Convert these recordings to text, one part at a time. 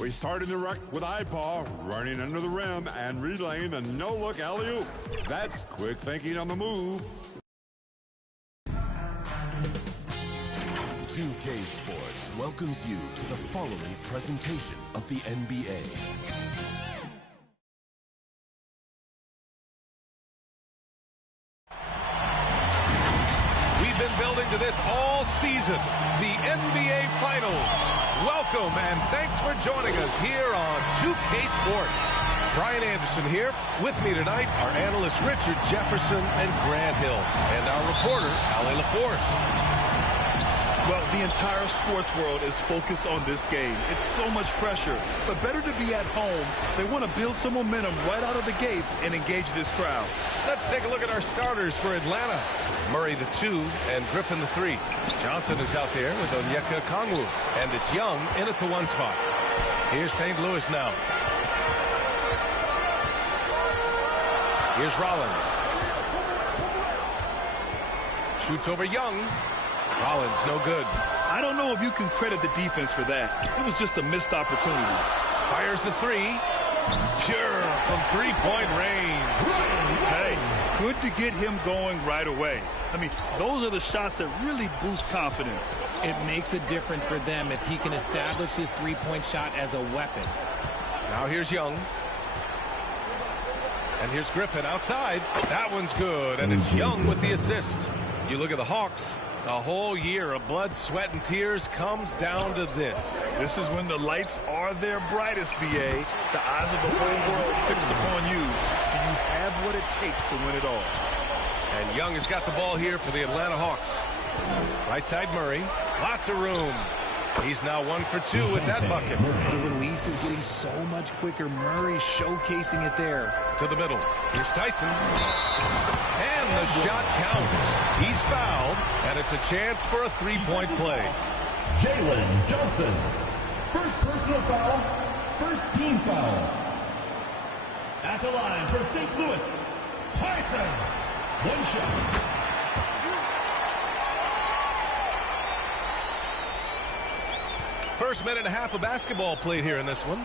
We start in the ruck with Ipaw, running under the rim and relaying the no-look alley-oop. That's quick thinking on the move. 2K Sports welcomes you to the following presentation of the NBA. We've been building to this all season, the NBA Finals. Welcome and thanks for joining us here on 2K Sports. Brian Anderson here. With me tonight are analysts Richard Jefferson and Grant Hill, and our reporter, Ali LaForce. Well, the entire sports world is focused on this game. It's so much pressure, but better to be at home. They want to build some momentum right out of the gates and engage this crowd. Let's take a look at our starters for Atlanta. Murray the 2 and Griffin the 3. Johnson is out there with Onyeka Okongwu, and it's Young in at the 1 spot. Here's St. Louis now. Here's Rollins. Shoots over Young. Rollins, no good. I don't know if you can credit the defense for that. It was just a missed opportunity. Fires the 3. Pure from three-point range. Hey, good to get him going right away. I mean, those are the shots that really boost confidence. It makes a difference for them if he can establish his three-point shot as a weapon. Now here's Young. And here's Griffin outside. That one's good, and it's Young with the assist. You look at the Hawks. A whole year of blood, sweat, and tears comes down to this. This is when the lights are their brightest, B.A. The eyes of the whole world fixed upon you. Do you have what it takes to win it all? And Young has got the ball here for the Atlanta Hawks. Right side Murray. Lots of room. He's now 1 for 2 with that bucket. The release is getting so much quicker. Murray showcasing it there. To the middle. Here's Tyson. And the shot counts. He's fouled, and it's a chance for a three-point play. Jalen Johnson. First personal foul, first team foul. At the line for St. Louis, Tyson. 1 shot. First minute and a half of basketball played here in this one.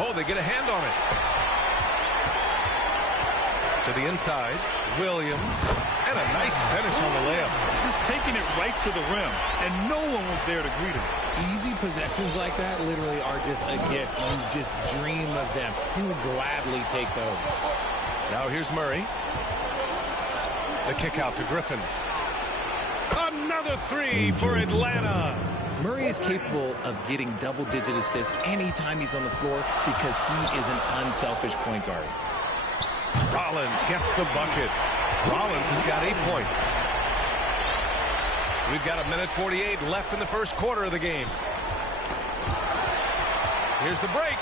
Oh, they get a hand on it. To the inside, Williams, and a nice finish on the layup. Just taking it right to the rim, and no one was there to greet him. Easy possessions like that literally are just a gift. You just dream of them. He'll gladly take those. Now here's Murray. The kick out to Griffin. Another 3 for Atlanta. Murray is capable of getting double-digit assists anytime he's on the floor because he is an unselfish point guard. Rollins gets the bucket. Rollins has got 8 points. We've got 1:48 left in the first quarter of the game. Here's the break.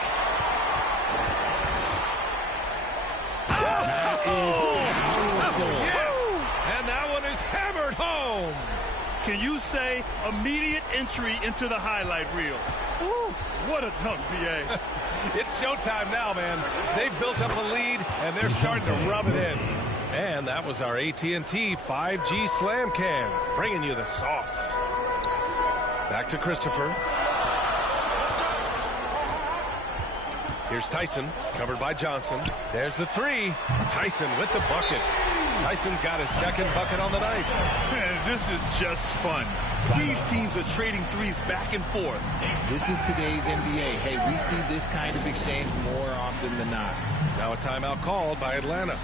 That is powerful. And that one is hammered home. Can you say immediate entry into the highlight reel? Woo, what a dunk, B.A. It's showtime now, man. They've built up a lead, and they're starting to rub it in. And that was our AT&T 5G Slam Cam, bringing you the sauce. Back to Christopher. Here's Tyson, covered by Johnson. There's the 3. Tyson with the bucket. Tyson's got his second bucket on the night. This is just fun. These teams are trading threes back and forth. This is today's NBA. Hey, we see this kind of exchange more often than not. Now a timeout called by Atlanta.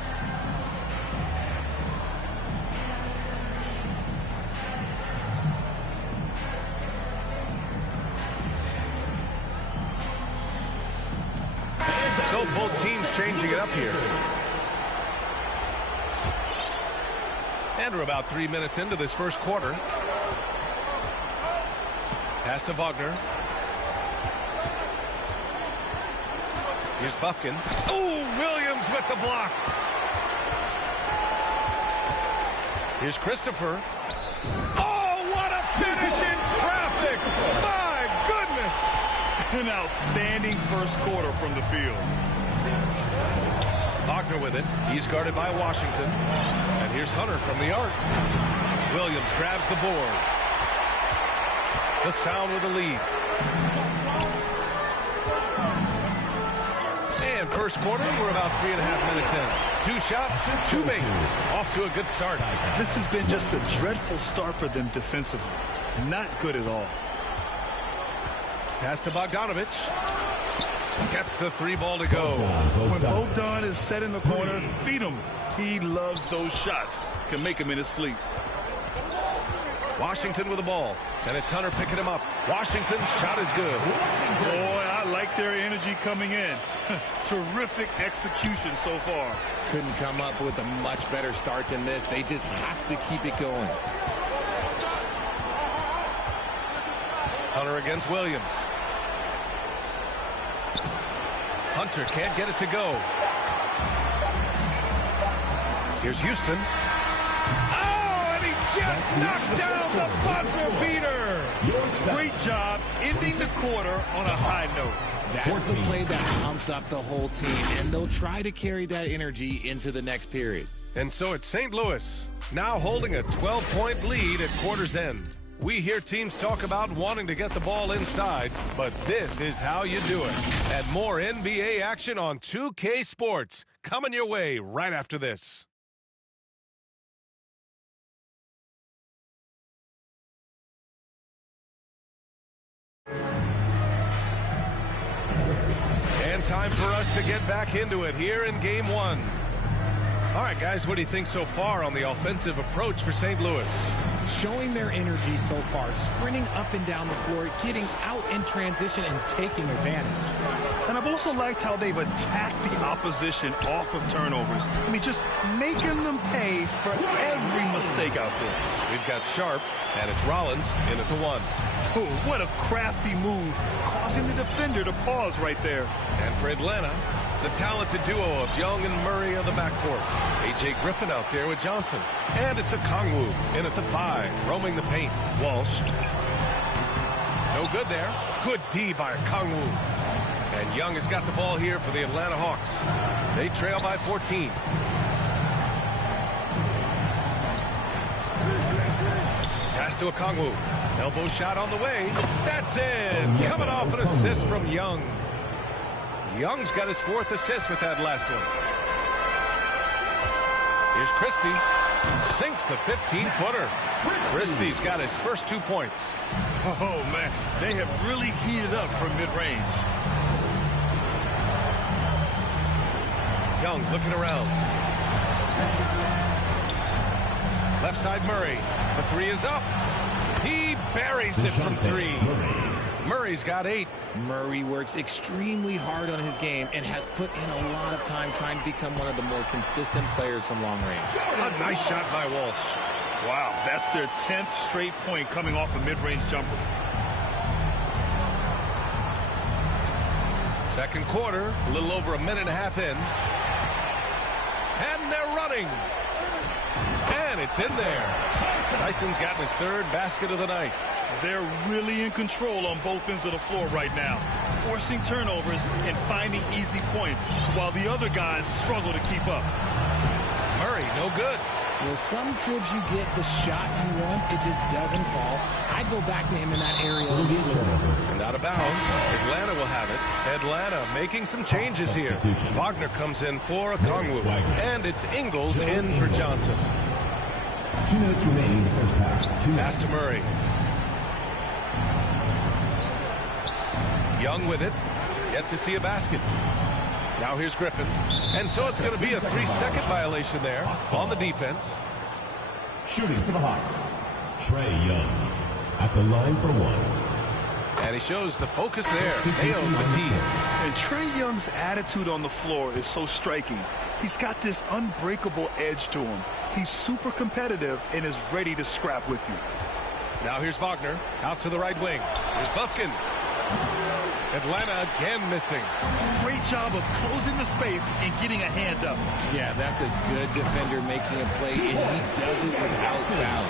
So both teams changing it up here. And we're about 3 minutes into this first quarter. Pass to Wagner. Here's Bufkin. Oh, Williams with the block. Here's Christopher. Oh, what a finish in traffic. My goodness. An outstanding first quarter from the field. Wagner with it. He's guarded by Washington. And here's Hunter from the arc. Williams grabs the board. The Sound with the lead. And first quarter, we're about 3.5 minutes in. 2 shots, 2 makes. Off to a good start. This has been just a dreadful start for them defensively. Not good at all. Pass to Bogdanovich. Gets the 3 ball to go. When Bogdan is set in the corner, feed him. He loves those shots. Can make him in his sleep. Washington with the ball. And it's Hunter picking him up. Washington's shot is good. Boy, I like their energy coming in. Terrific execution so far. Couldn't come up with a much better start than this. They just have to keep it going. Hunter against Williams. Hunter can't get it to go. Here's Houston. Oh, and he just knocked down the buzzer beater. Great job ending the quarter on a high note. That's the play that pumps up the whole team, and they'll try to carry that energy into the next period. And so it's St. Louis, now holding a 12-point lead at quarter's end. We hear teams talk about wanting to get the ball inside, but this is how you do it. And more NBA action on 2K Sports coming your way right after this. And time for us to get back into it here in Game 1. All right, guys, what do you think so far on the offensive approach for St. Louis? Showing their energy so far, sprinting up and down the floor, getting out in transition and taking advantage. And I've also liked how they've attacked the opposition off of turnovers. I mean, just making them pay for every mistake out there. We've got Sharp, and it's Rollins in at the 1. Oh, what a crafty move, causing the defender to pause right there. And for Atlanta, the talented duo of Young and Murray of the backcourt. A.J. Griffin out there with Johnson. And it's a Kongwu in at the 5, roaming the paint. Walsh. No good there. Good D by Kongwu. And Young has got the ball here for the Atlanta Hawks. They trail by 14. Pass to a Kongwu. Elbow shot on the way. That's in. Coming off an assist from Young. Young's got his 4th assist with that last one. Here's Christie. Sinks the 15-footer. Christie's got his first 2 points. Oh, man. They have really heated up from mid-range. Young looking around. Left side Murray. The 3 is up. He buries it from 3. Murray's got 8. Murray works extremely hard on his game and has put in a lot of time trying to become one of the more consistent players from long range. A nice shot by Walsh. Wow, that's their 10th straight point coming off a mid-range jumper. Second quarter, a little over a minute and a half in. And they're running. And it's in there. Tyson's gotten his 3rd basket of the night. They're really in control on both ends of the floor right now, forcing turnovers and finding easy points, while the other guys struggle to keep up. Murray, no good. Well, some trips you get the shot you want, it just doesn't fall. I'd go back to him in that area. And out of bounds, Atlanta will have it. Atlanta making some changes here. Wagner comes in for a Kongwu, and it's Ingles in for Johnson. 2 minutes remaining in the first half. Pass to Murray. Young with it. Yet to see a basket. Now here's Griffin. And so it's going to be a 3-second violation there on the defense. Shooting for the Hawks, Trae Young at the line for 1. And he shows the focus there. Nails the tee. And Trae Young's attitude on the floor is so striking. He's got this unbreakable edge to him. He's super competitive and is ready to scrap with you. Now here's Wagner out to the right wing. Here's Bufkin. Atlanta again missing. Great job of closing the space and getting a hand up. Yeah, that's a good defender making a play, and he does it without foul.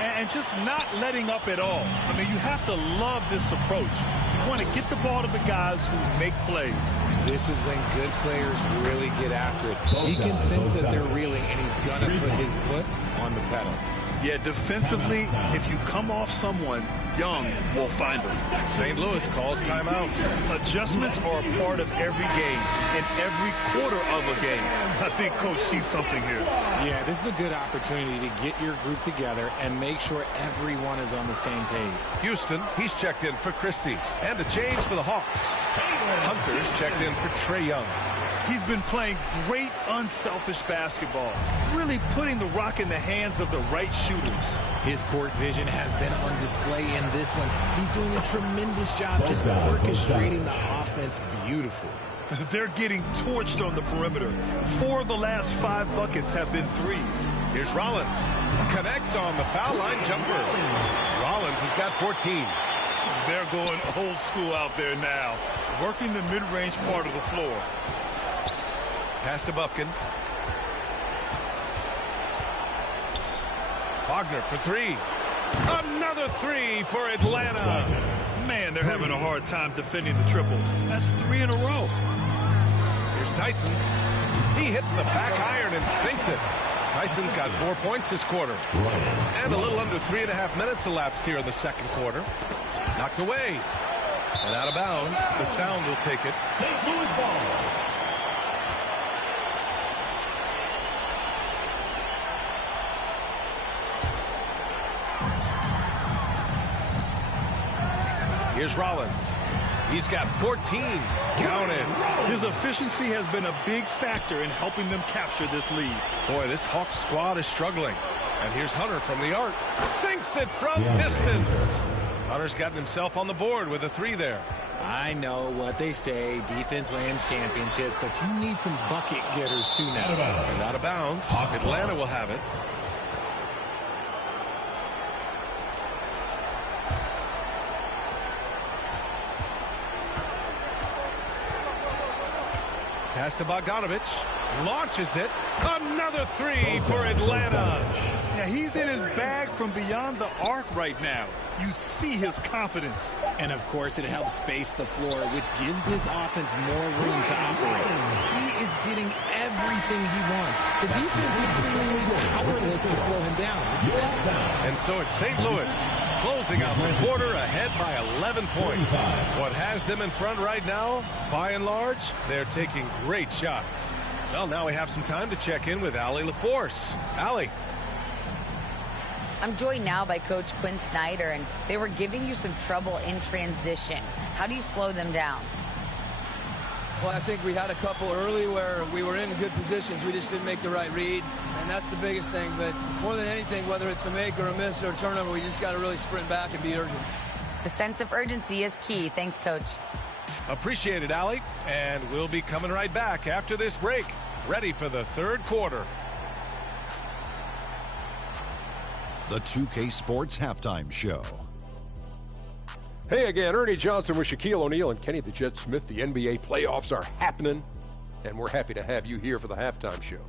And just not letting up at all. I mean, you have to love this approach. You want to get the ball to the guys who make plays. This is when good players really get after it. He can sense that they're reeling, and he's going to put his foot on the pedal. Yeah, defensively, if you come off someone, Young will find them. St. Louis calls timeout. Adjustments are a part of every game and every quarter of a game. I think Coach sees something here. Yeah, this is a good opportunity to get your group together and make sure everyone is on the same page. Houston, he's checked in for Christie. And a change for the Hawks. Hunter's checked in for Trae Young. He's been playing great unselfish basketball, really putting the rock in the hands of the right shooters. His court vision has been on display in this one. He's doing a tremendous job just orchestrating the offense beautifully. They're getting torched on the perimeter. 4 of the last 5 buckets have been threes. Here's Rollins. Connects on the foul line jumper. Rollins has got 14. They're going old school out there now, working the mid-range part of the floor. Pass to Bufkin. Wagner for 3. Another 3 for Atlanta. Man, they're having a hard time defending the triple. That's 3 in a row. Here's Tyson. He hits the back iron and sinks it. Tyson's got 4 points this quarter. And a little under 3.5 minutes elapsed here in the second quarter. Knocked away. And out of bounds. The Sound will take it. St. Louis ball. Here's Rollins. He's got 14. Count it. His efficiency has been a big factor in helping them capture this lead. Boy, this Hawks squad is struggling. And here's Hunter from the arc. Sinks it from distance. Hunter's gotten himself on the board with a 3 there. I know what they say, defense wins championships, but you need some bucket getters too now. And out of bounds. Atlanta will have it. Pass to Bogdanovich. Launches it. Another 3 for Atlanta. Yeah, he's in his bag from beyond the arc right now. You see his confidence. And, of course, it helps space the floor, which gives this offense more room to operate. He is getting everything he wants. The defense is seemingly powerless to slow him down. And so it's St. Louis closing out the quarter ahead by 11 points. What has them in front right now, by and large, they're taking great shots. Well, now we have some time to check in with Allie LaForce. Allie. I'm joined now by Coach Quinn Snyder, and they were giving you some trouble in transition. How do you slow them down? Well, I think we had a couple early where we were in good positions. We just didn't make the right read, and that's the biggest thing. But more than anything, whether it's a make or a miss or a turnover, we just got to really sprint back and be urgent. The sense of urgency is key. Thanks, Coach. Appreciate it, Allie. And we'll be coming right back after this break. Ready for the third quarter. The 2K Sports Halftime Show. Hey again, Ernie Johnson with Shaquille O'Neal and Kenny the Jet Smith. The NBA playoffs are happening, and we're happy to have you here for the halftime show.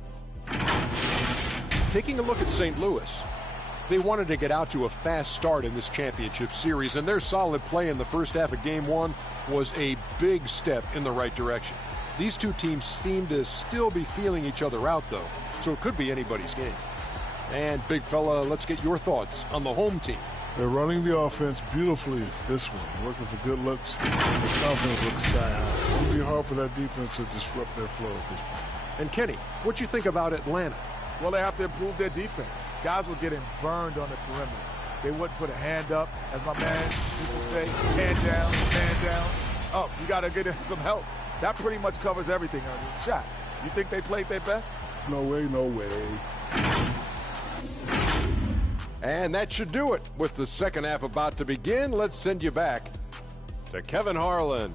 Taking a look at St. Louis, they wanted to get out to a fast start in this championship series, and their solid play in the first half of Game 1 was a big step in the right direction. These two teams seem to still be feeling each other out, though, so it could be anybody's game. And, big fella, let's get your thoughts on the home team. They're running the offense beautifully this one, working for good looks. The confidence looks sky high. It'll be hard for that defense to disrupt their flow at this point. And, Kenny, what you think about Atlanta? Well, they have to improve their defense. Guys were getting burned on the perimeter. They wouldn't put a hand up, as my man people say, hand down, up. You got to get some help. That pretty much covers everything on the shot. You think they played their best? No way, no way. And that should do it. With the second half about to begin, let's send you back to Kevin Harlan.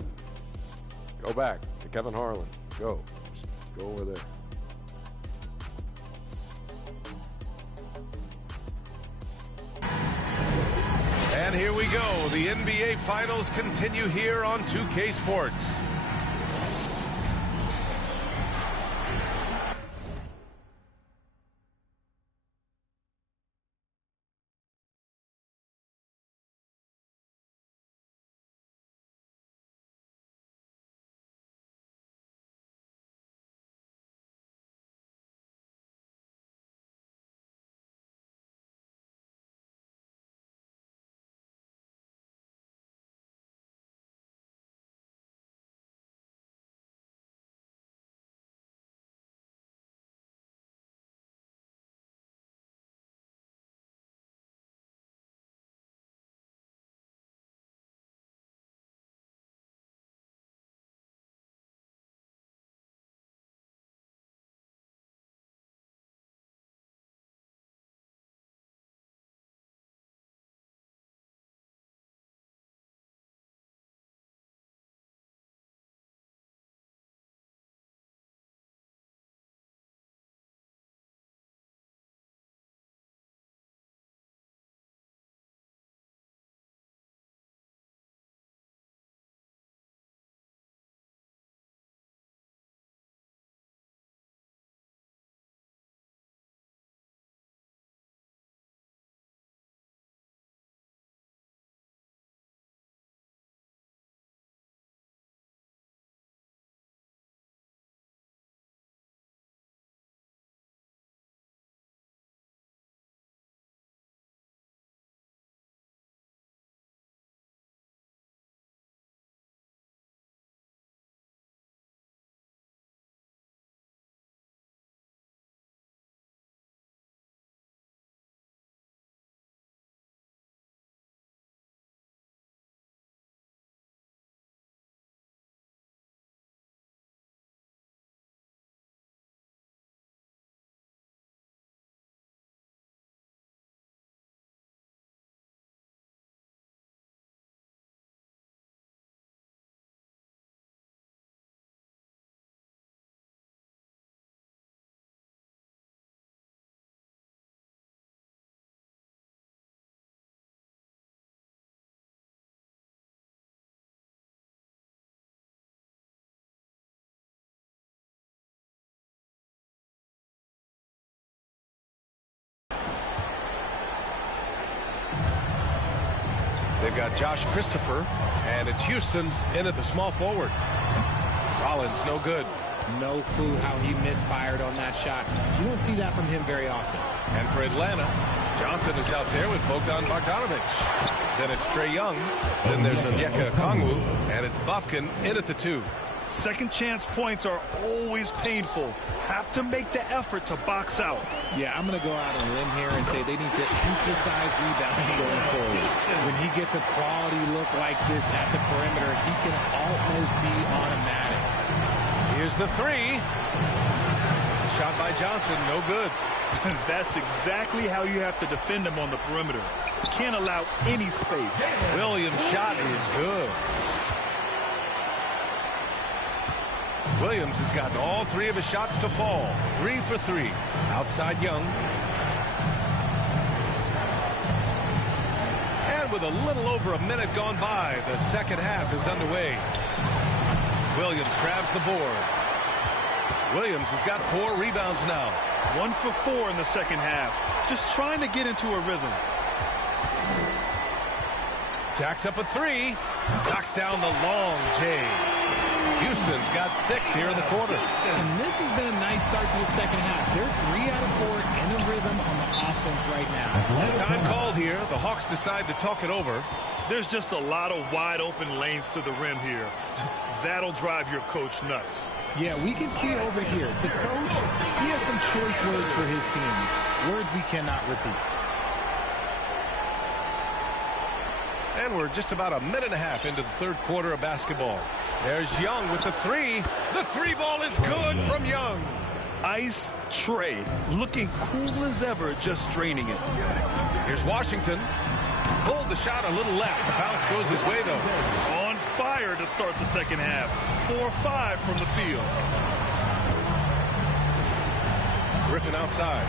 Go back to Kevin Harlan. Go. Just go over there. And here we go. The NBA Finals continue here on 2K Sports. they've got Josh Christopher, and it's Houston in at the small forward. Rollins, no good. No clue how he misfired on that shot. You don't see that from him very often. And for Atlanta, Johnson is out there with Bogdan Bogdanovic. Then it's Trae Young. Then there's Onyeka Okongwu, and it's Bufkin in at the 2. Second chance points are always painful. Have to make the effort to box out. Yeah, I'm going to go out on a limb here and say they need to emphasize rebounding going forward. When he gets a quality look like this at the perimeter, he can almost be automatic. Here's the 3. Shot by Johnson, no good. That's exactly how you have to defend him on the perimeter. You can't allow any space. Williams' shot is good. Williams has gotten all 3 of his shots to fall. 3 for 3. Outside Young. And with a little over a minute gone by, the second half is underway. Williams grabs the board. Williams has got 4 rebounds now. 1 for 4 in the second half. Just trying to get into a rhythm. Jacks up a 3. Knocks down the long J. Houston's got 6 here in the quarter. And this has been a nice start to the second half. They're 3 out of 4 in a rhythm on the offense right now. Time called here. The Hawks decide to talk it over. There's just a lot of wide open lanes to the rim here. That'll drive your coach nuts. Yeah, we can see over here. The coach, he has some choice words for his team. Words we cannot repeat. And we're just about a minute and a half into the third quarter of basketball. There's Young with the 3. The 3 ball is good from Young. Ice Trae, looking cool as ever, just draining it. Here's Washington. Pulled the shot a little left. The bounce goes his way, though. On fire to start the second half. 4-5 from the field. Griffin outside.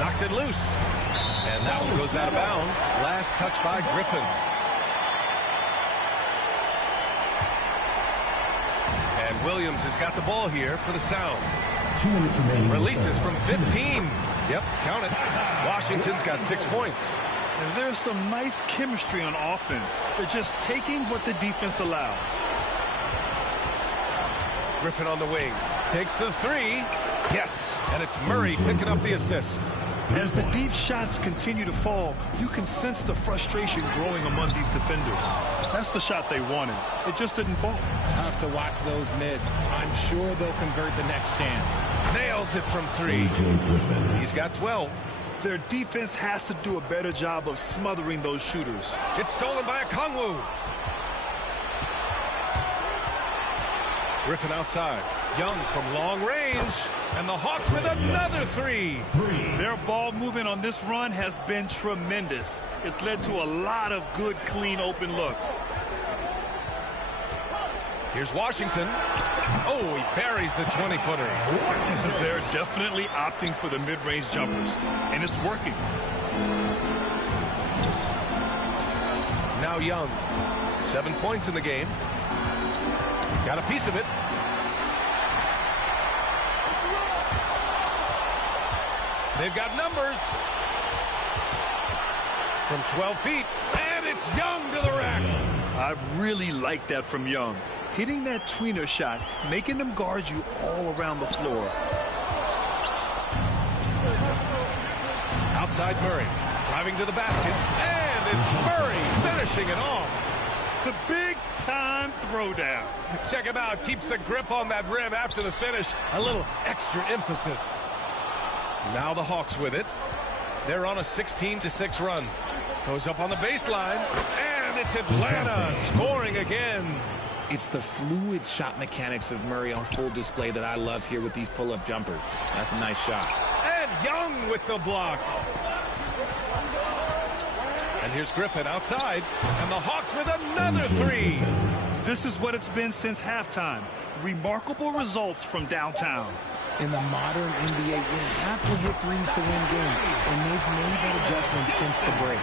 Knocks it loose. And that one goes out of bounds. Last touch by Griffin. And Williams has got the ball here for the Sound. 2 minutes remaining. Releases from 15. Yep, count it. Washington's got 6 points. And there's some nice chemistry on offense. They're just taking what the defense allows. Griffin on the wing. Takes the 3. Yes, and it's Murray picking up the assist. As the deep shots continue to fall, you can sense the frustration growing among these defenders. That's the shot they wanted. It just didn't fall. Tough to watch those miss. I'm sure they'll convert the next chance. Nails it from 3. He's got 12. Their defense has to do a better job of smothering those shooters. It's stolen by Okongwu. Griffin outside. Young from long range. And the Hawks with another 3. Their ball movement on this run has been tremendous. It's led to a lot of good, clean, open looks. Here's Washington. Oh, he buries the 20-footer. They're definitely opting for the mid-range jumpers, and it's working. Now Young. 7 points in the game. Got a piece of it. They've got numbers. From 12 feet, and it's Young to the rack. I really like that from Young. Hitting that tweener shot, making them guard you all around the floor. Outside Murray, driving to the basket, and it's Murray finishing it off. The big-time throwdown. Check him out. Keeps the grip on that rim after the finish. A little extra emphasis. Now the Hawks with it. They're on a 16-6 run. Goes up on the baseline, and it's Atlanta scoring again. It's the fluid shot mechanics of Murray on full display that I love here with these pull-up jumpers. That's a nice shot. And Young with the block. And here's Griffin outside, and the Hawks with another 3. This is what it's been since halftime. Remarkable results from downtown. In the modern NBA, you have to hit threes to win games, and they've made that adjustment since the break.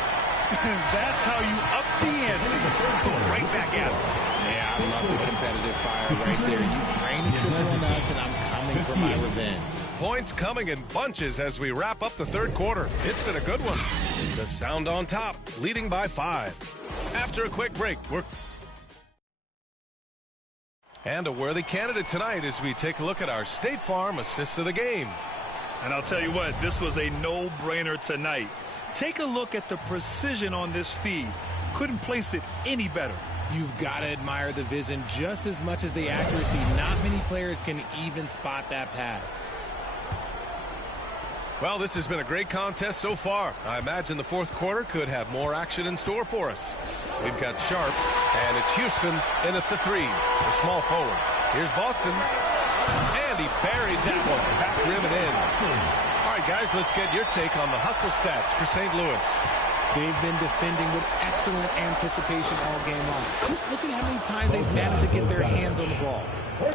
That's how you up the ante. Go right back at it. Yeah, I love the competitive fire right there. You drain the triple on us, and I'm coming for my revenge. Points coming in bunches as we wrap up the third quarter. It's been a good one. The Sound on top, leading by 5. After a quick break, and a worthy candidate tonight as we take a look at our State Farm assist of the game. And I'll tell you what, this was a no-brainer tonight. Take a look at the precision on this feed. Couldn't place it any better. You've got to admire the vision just as much as the accuracy. Not many players can even spot that pass. Well, this has been a great contest so far. I imagine the fourth quarter could have more action in store for us. We've got Sharps, and it's Houston in at the 3, the small forward. Here's Boston, and he buries that one. Back rim and in. All right, guys, let's get your take on the hustle stats for St. Louis. They've been defending with excellent anticipation all game long. Just look at how many times they've managed to get their hands on the ball.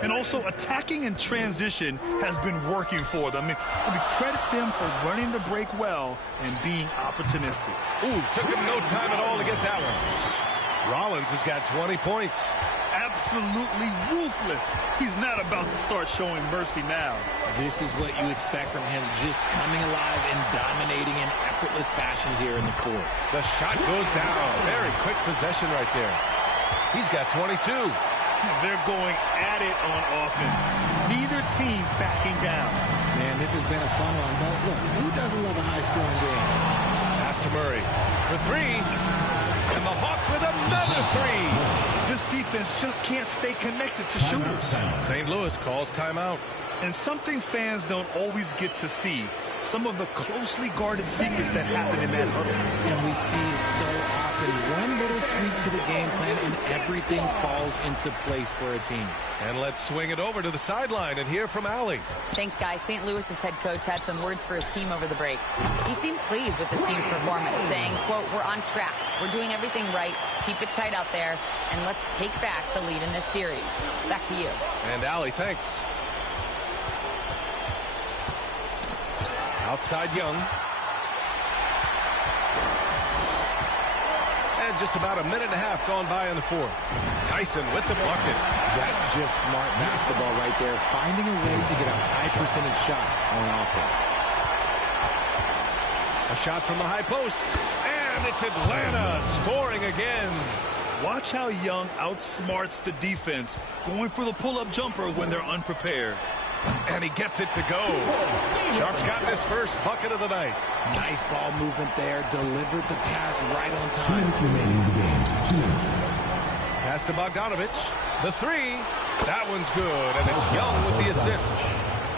And also, attacking in transition has been working for them. I mean, credit them for running the break well and being opportunistic. Ooh, took him no time at all to get that one. Rollins has got 20 points. Absolutely ruthless. He's not about to start showing mercy now. This is what you expect from him, just coming alive and dominating in effortless fashion here in the fourth. The shot goes down. Very quick possession right there. He's got 22. They're going at it on offense. Neither team backing down. Man, this has been a fun one, but look, who doesn't love a high-scoring game? Pass to Murray for 3. And the Hawks with another 3. This defense just can't stay connected to shooters. St. Louis calls timeout. And something fans don't always get to see, some of the closely guarded secrets that happen in that huddle. And we see it so often. One little tweak to the game plan and everything falls into place for a team. And let's swing it over to the sideline and hear from Allie. Thanks, guys. St. Louis's head coach had some words for his team over the break. He seemed pleased with his team's performance, saying, quote, "We're on track. We're doing everything right. Keep it tight out there, and let's take back the lead in this series." Back to you. And Allie, thanks. Outside Young. And just about a minute and a half gone by in the fourth. Tyson with the bucket. That's just smart basketball right there. Finding a way to get a high percentage shot on offense. A shot from the high post. And it's Atlanta scoring again. Watch how Young outsmarts the defense, going for the pull-up jumper when they're unprepared. And he gets it to go. Sharp's got his first bucket of the night. Nice ball movement there. Delivered the pass right on time. 2 minutes remaining in the game. 2 minutes. Pass to Bogdanovich. The 3. That one's good. And it's Young with the assist.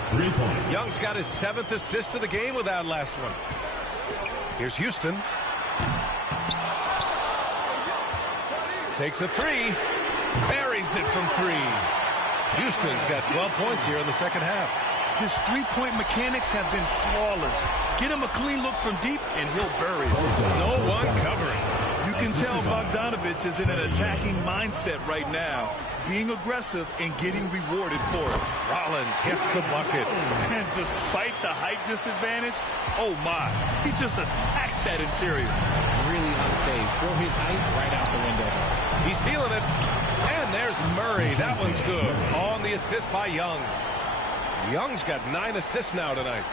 3 points. Young's got his 7th assist of the game with that last one. Here's Houston. Takes a 3. Buries it from 3. Houston's got 12 points here in the second half. His three-point mechanics have been flawless. Get him a clean look from deep, and he'll bury it. No one covering. You can tell Bogdanovich is in an attacking mindset right now, being aggressive and getting rewarded for it. Rollins gets the bucket. And despite the height disadvantage, oh my, he just attacks that interior. Really unfazed. Throw his height right out the window. He's feeling it. And there's Murray. That one's good. On the assist by Young. Young's got 9 assists now tonight.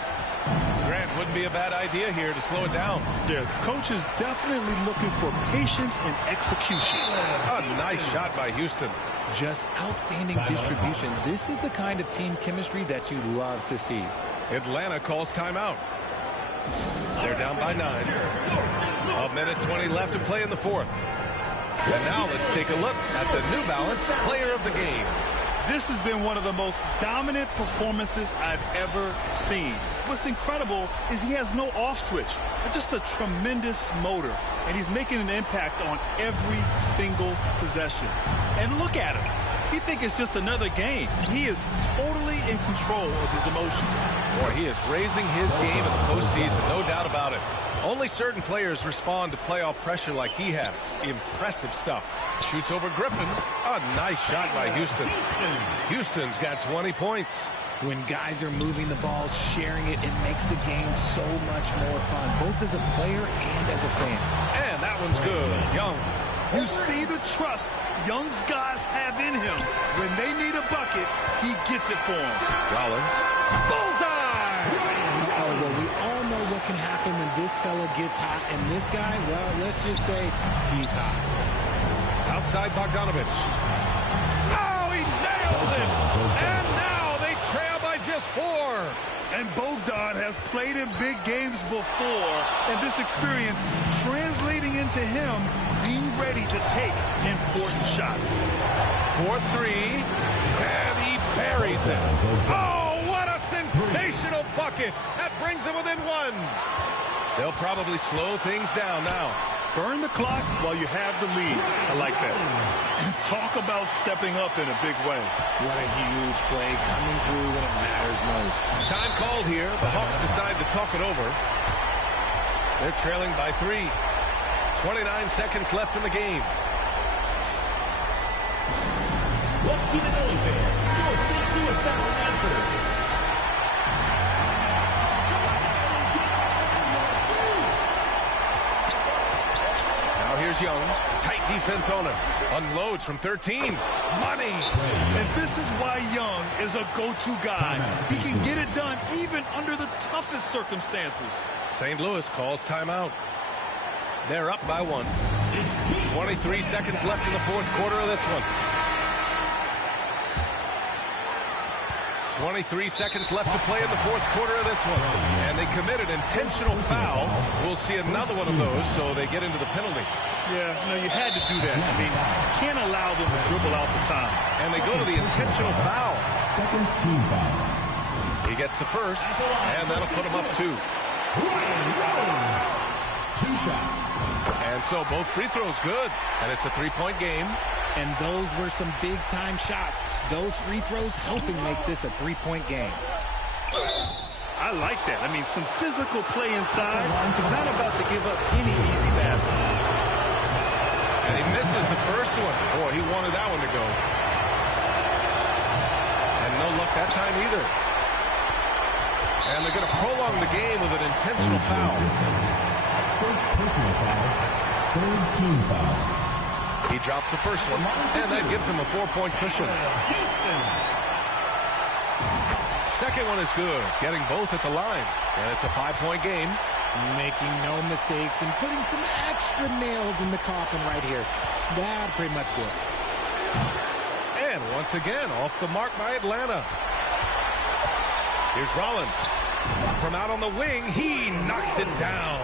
Grant, wouldn't be a bad idea here to slow it down. The coach is definitely looking for patience and execution. A nice shot by Houston. Just outstanding distribution. This is the kind of team chemistry that you love to see. Atlanta calls timeout. They're down by 9. A minute 20 left to play in the fourth. And now let's take a look at the New Balance Player of the Game. This has been one of the most dominant performances I've ever seen. What's incredible is he has no off switch, just a tremendous motor, and he's making an impact on every single possession. And look at him. You think it's just another game. He is totally in control of his emotions. Boy, he is raising his game in the postseason, no doubt about it. Only certain players respond to playoff pressure like he has. Impressive stuff. Shoots over Griffin. A nice shot by Houston. Houston's got 20 points. When guys are moving the ball, sharing it, it makes the game so much more fun, both as a player and as a fan. And that one's good. Young. You see the trust Young's guys have in him. When they need a bucket, he gets it for them. Rollins. Bullseye! well, we all know what can happen when this fella gets hot. And this guy, well, let's just say he's hot. Outside Bogdanovich. Oh, he nails it! And now they trail by just 4. And Bogdan has played in big games before, and this experience translating into him being ready to take important shots. 4-3, and he buries it. Oh, what a sensational bucket! That brings him within 1. They'll probably slow things down now. Burn the clock while you have the lead. I like that. And talk about stepping up in a big way. What a huge play coming through when it matters most. Time called here. The Hawks decide to talk it over. They're trailing by 3. 29 seconds left in the game. Let's keep it going, fans. Your St. Louis Central answer. Here's Young. Tight defense on him. Unloads from 13. Money. And this is why Young is a go-to guy. He can get it done even under the toughest circumstances. St. Louis calls timeout. They're up by 1. 23 seconds left in the fourth quarter of this one. 23 seconds left to play in the fourth quarter of this one. And they committed intentional foul. We'll see another one of those, so they get into the penalty. Yeah, no, you had to do that. I mean, you can't allow them to dribble out the time. And they go to the intentional foul. Second team foul. He gets the first, and that'll put him up 2. Ryan Rose. 2 shots. And so both free throws good. And it's a 3-point game. And those were some big-time shots. Those free throws helping make this a 3-point game. I like that. I mean, some physical play inside. He's not about to give up any easy baskets. And he misses the first one. Boy, he wanted that one to go. And no luck that time either. And they're going to prolong the game with an intentional foul. First personal foul. Third team foul. He drops the first one, and that gives him a 4-point cushion. Second one is good, getting both at the line. And it's a 5-point game. Making no mistakes and putting some extra nails in the coffin right here. That pretty much did. And once again, off the mark by Atlanta. Here's Rollins. From out on the wing, he knocks it down.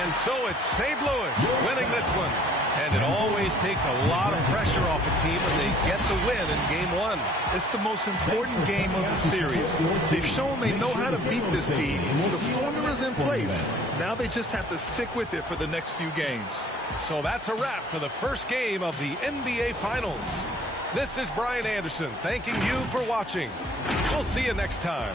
And so it's St. Louis winning this one. And it always takes a lot of pressure off a team when they get the win in Game 1. It's the most important game of the series. They've shown they know how to beat this team. The formula's in place. Now they just have to stick with it for the next few games. So that's a wrap for the first game of the NBA Finals. This is Brian Anderson thanking you for watching. We'll see you next time.